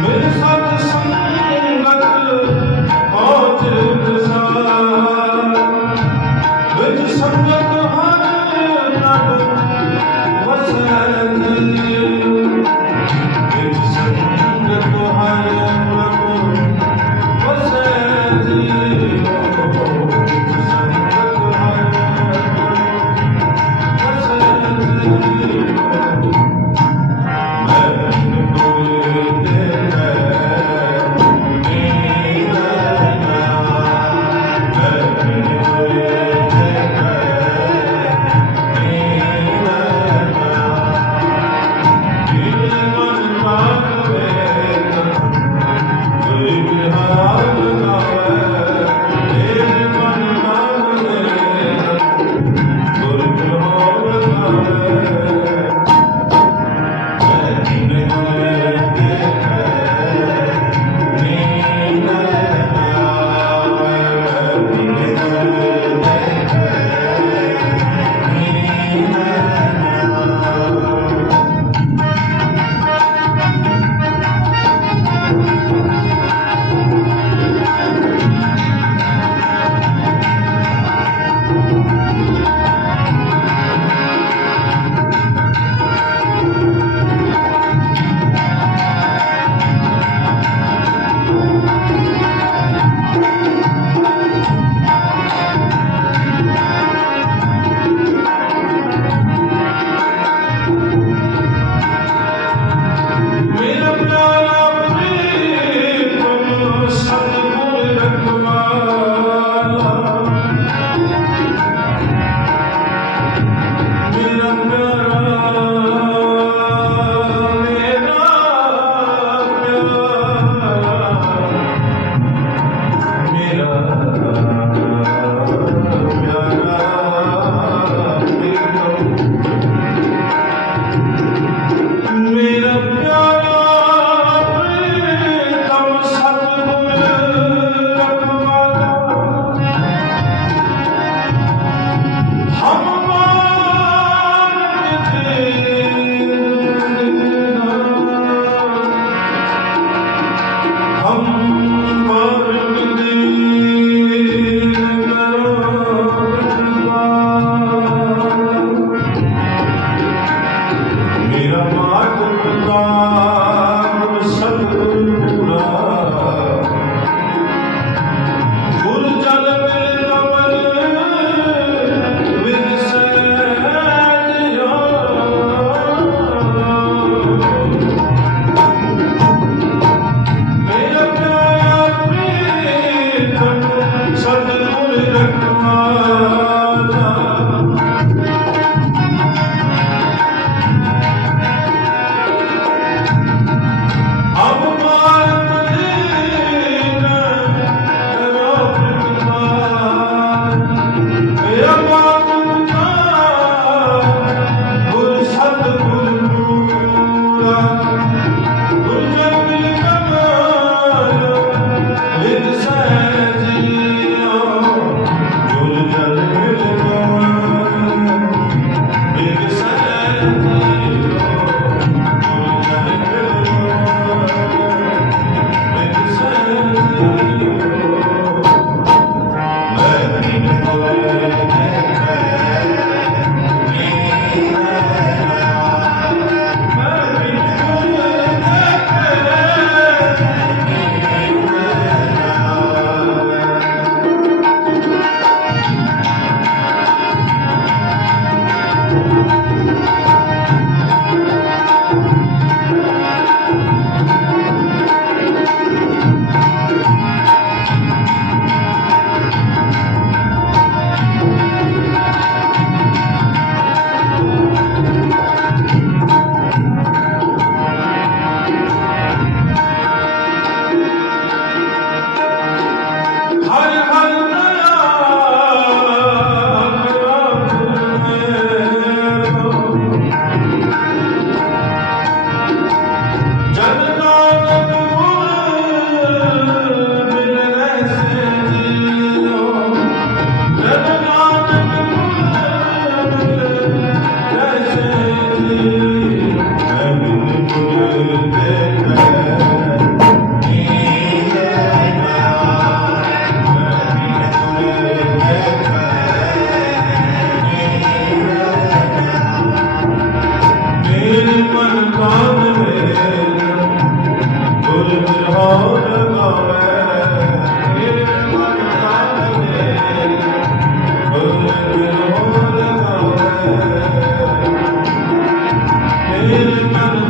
Meu Deus,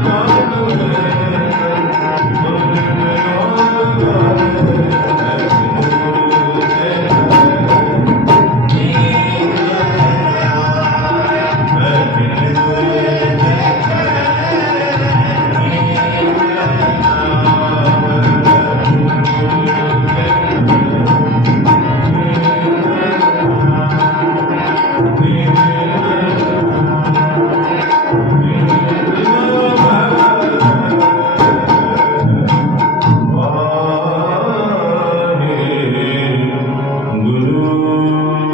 love.